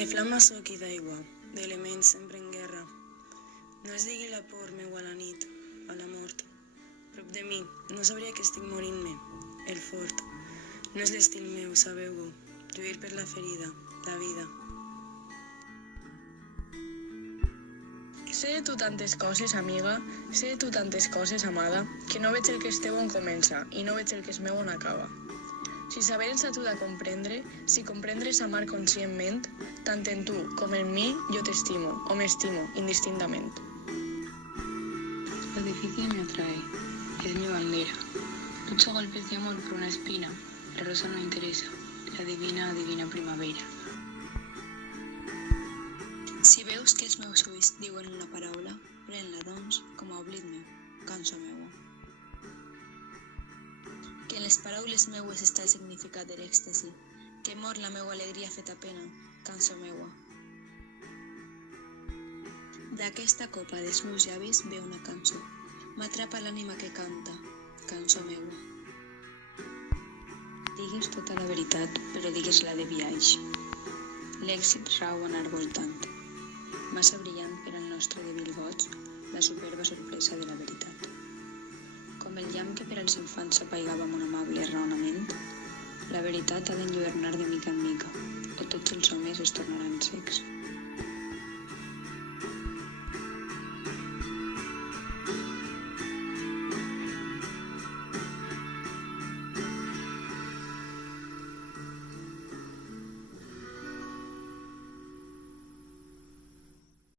De flama soc i d'aigua, d'elements sempre en guerra. No es digui la por meu a la nit, a la mort. Prop de mi, no sabria que estic morint-me, el fort. No és l'estil meu, sabeu-ho, lluir per la ferida, la vida. Sé de tu tantes coses, amiga, sé de tu tantes coses, amada, que no veig el que esteu on comença i no veig el que és meu on acaba. Si saber ens ajuda a comprendre, si comprendre és amar conscientment, tant en tu com en mi, jo t'estimo, o m'estimo, indistintament. Lo difícil me atrae, es mi bandera. Lucho a golpes de amor por una espina, la rosa no interesa, la divina, divina primavera. Si veus que els meus ulls diuen una paraula, pren-la, doncs, com a oblit meu, cançó meua. Que en les paraules meues està el significat de l'èxtasi, que mor la meua alegria feta pena, cançó meua. D'aquesta copa dels meus llavis ve una cançó, m'atrapa l'ànima que canta, cançó meua. Digues tota la veritat, però digues-la de biaix. L'èxit rau anar voltant. Massa brillant per al nostre dèbil goig, la superba sorpresa de la veritat. Com el llamp que per als infants s'apaigava amb un amable raonament, la veritat ha d'enlluernar de mica en mica, o tots els homes es tornaran secs.